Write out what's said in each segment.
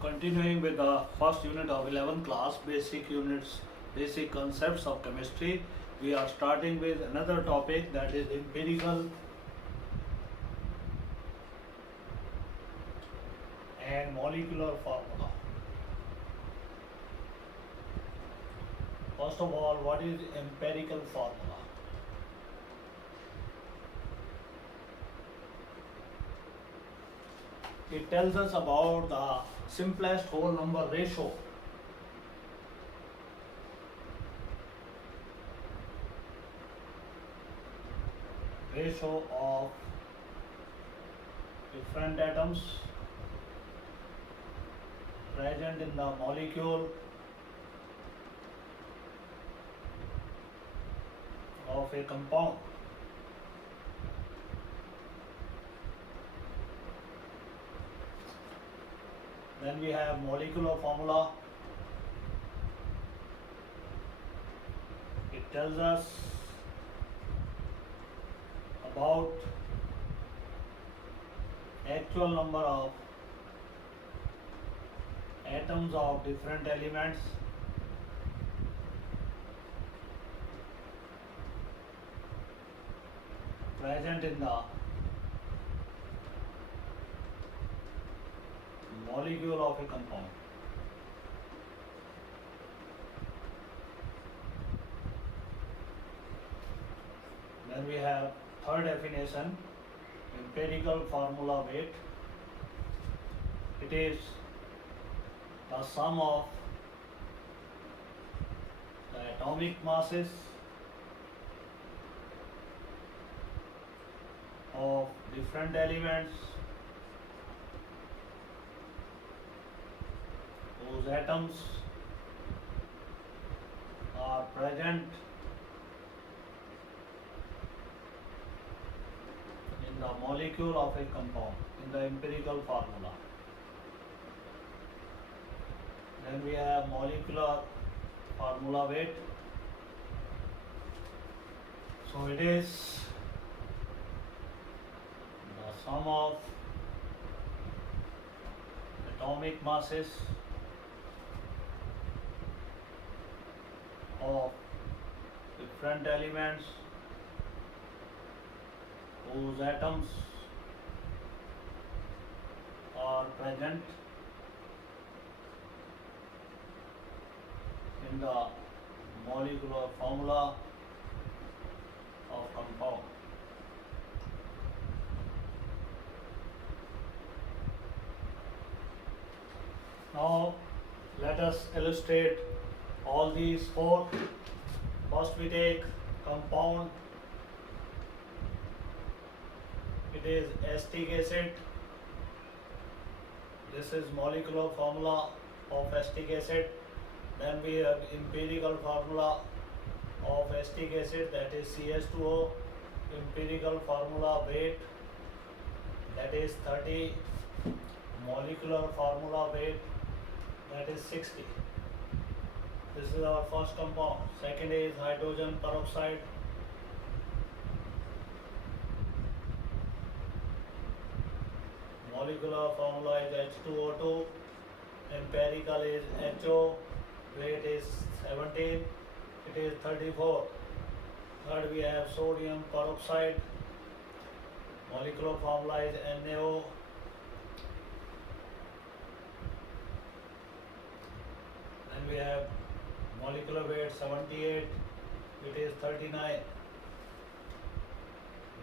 Continuing with the first unit of 11th class, basic concepts of chemistry, we are starting with another topic, that is empirical and molecular formula. First of all, what is empirical formula? It tells us about the simplest whole number ratio of different atoms present in the molecule of a compound. Then we have molecular formula. It tells us about actual number of atoms of different elements present in the molecule of a compound. Then we have third definition, empirical formula weight. It is the sum of the atomic masses of different elements whose atoms are present in the molecule of a compound in the empirical formula. Then we have molecular formula weight. So it is the sum of atomic masses of different elements whose atoms are present in the molecular formula of compound. Now let us illustrate all these four. First we take compound. It is acetic acid. This is molecular formula of acetic acid. Then we have empirical formula of acetic acid, that is CH2O. Empirical formula weight, that is 30. Molecular formula weight, that is 60. This is our first compound. Second is hydrogen peroxide. Molecular formula is H2O2. Empirical is HO. Weight is 17. It is 34. Third we have sodium peroxide. Molecular formula is NaO. Then we have molecular weight 78. It is 39.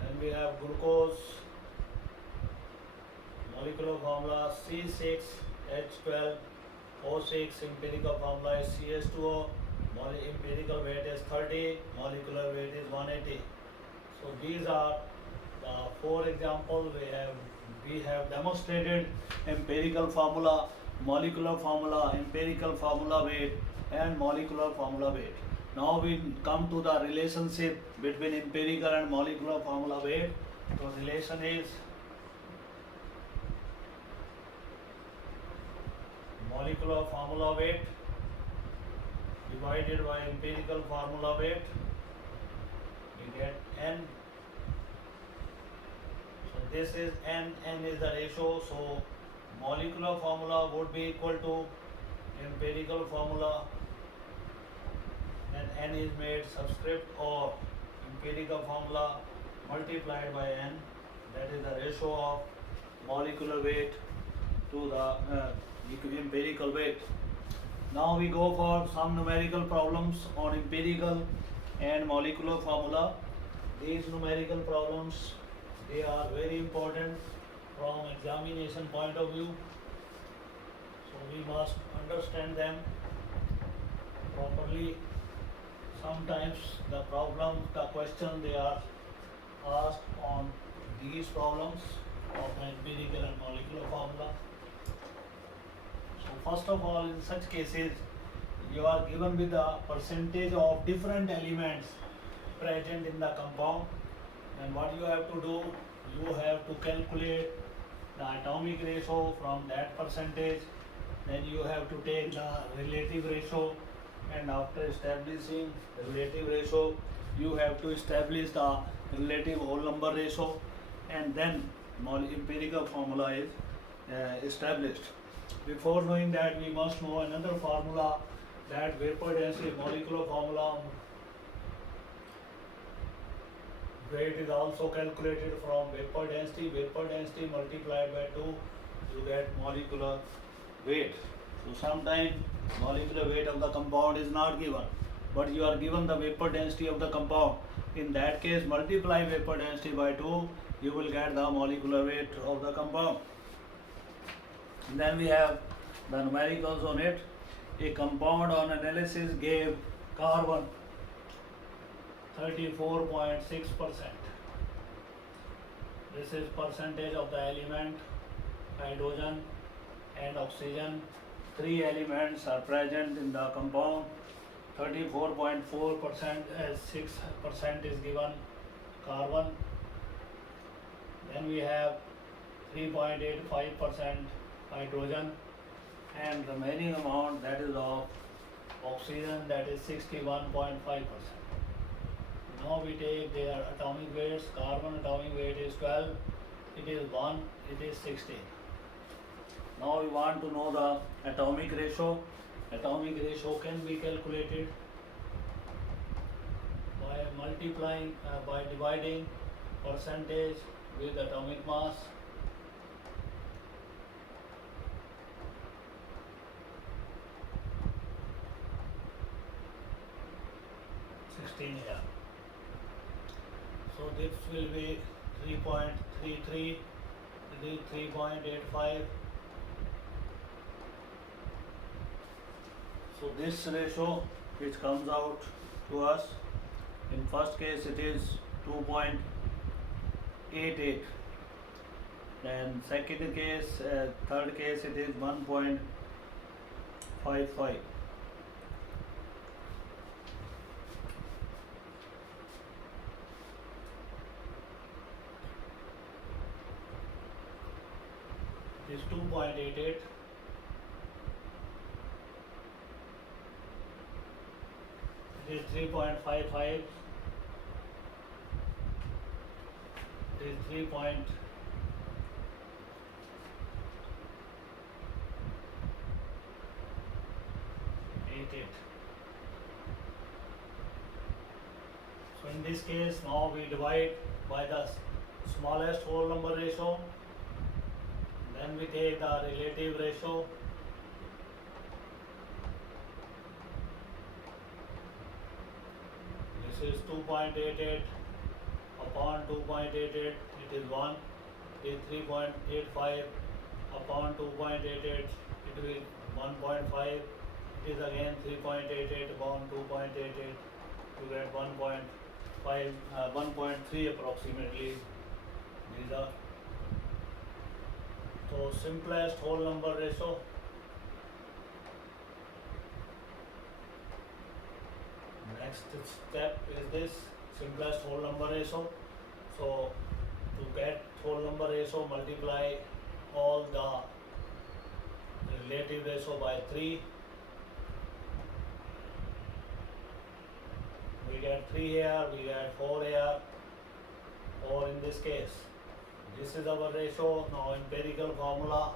Then we have glucose. Molecular formula C6H12O6. Empirical formula is CH2O. Empirical weight is 30. Molecular weight is 180. So these are the four examples we have demonstrated: empirical formula, molecular formula, empirical formula weight, and molecular formula weight. Now we come to the relationship between empirical and molecular formula weight. So relation is molecular formula weight divided by empirical formula weight. We get N. So this is N is the ratio, so molecular formula would be equal to empirical formula, and n is made subscript or empirical formula multiplied by n, that is the ratio of molecular weight to the empirical weight. Now we go for some numerical problems on empirical and molecular formula. These numerical problems, they are very important from examination point of view, so we must understand them properly. Sometimes the question they are asked on these problems of empirical and molecular formula. So first of all, in such cases, you are given with the percentage of different elements present in the compound, and what you have to do, you have to calculate the atomic ratio from that percentage, then you have to take the relative ratio, and after establishing the relative ratio, you have to establish the relative whole number ratio, and then empirical formula is established. Before knowing that, we must know another formula, that vapor density molecular formula. Weight is also calculated from vapor density multiplied by 2, you get molecular weight. So sometimes molecular weight of the compound is not given, but you are given the vapor density of the compound. In that case, multiply vapor density by 2, you will get the molecular weight of the compound. And then we have the numericals on it. A compound on analysis gave carbon 34.6%. This is percentage of the element hydrogen and oxygen. 3 elements are present in the compound. 34.4% as 6% is given carbon. Then we have 3.85% hydrogen, and remaining amount, that is of oxygen, that is 61.5%. Now we take their atomic weights. Carbon atomic weight is 12, it is 1, it is 16. Now we want to know the atomic ratio. Atomic ratio can be calculated by multiplying, by dividing percentage with atomic mass. Here. So this will be 3.33, it is 3.85. So this ratio which comes out to us, in first case it is 2.88, and second case, third case it is 1.55. Is 2.88, it is 3.55, it is 3.88. So in this case, now we divide by the smallest whole number ratio. Then we take the relative ratio. This is 2.88 upon 2.88, it is 1. It is 3.85 upon 2.88, it will 1.5. It is again 3.88 upon 2.88, you get 1.5, 1.3 approximately. These are so simplest whole number ratio. Next step is this simplest whole number ratio. So to get whole number ratio, multiply all the relative ratio by 3. We get 3 here, we get 4 here, or in this case, this is our ratio. Now empirical formula,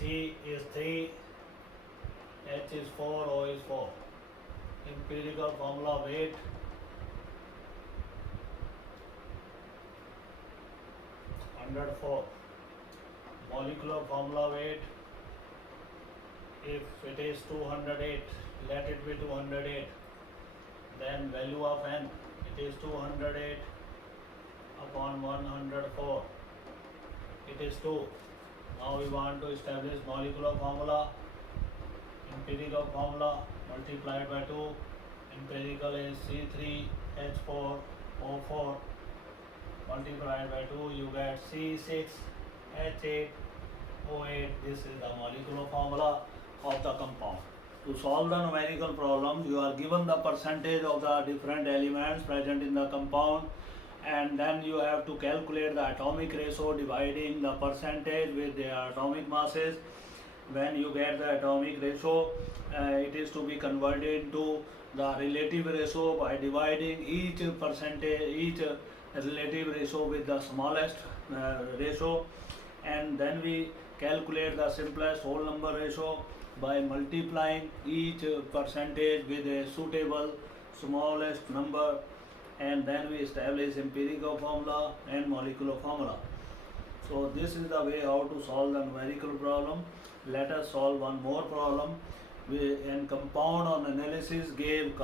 C is 3, H is 4, O is 4. Empirical formula weight under 4. Molecular formula weight, if it is 208, let it be 208. Then value of N, it is 208 upon 104. It is 2. Now we want to establish molecular formula. Empirical formula multiplied by 2. Empirical is C3H4O4 multiplied by 2. You get C6H8O8. This is the molecular formula of the compound. To solve the numerical problem, you are given the percentage of the different elements present in the compound, and then you have to calculate the atomic ratio dividing the percentage with their atomic masses. When you get the atomic ratio, it is to be converted into the relative ratio by dividing each relative ratio with the smallest ratio, and then we calculate the simplest whole number ratio by multiplying each percentage with a suitable smallest number, and then we establish empirical formula and molecular formula. So this is the way how to solve the numerical problem. Let us solve one more problem. In compound on analysis gave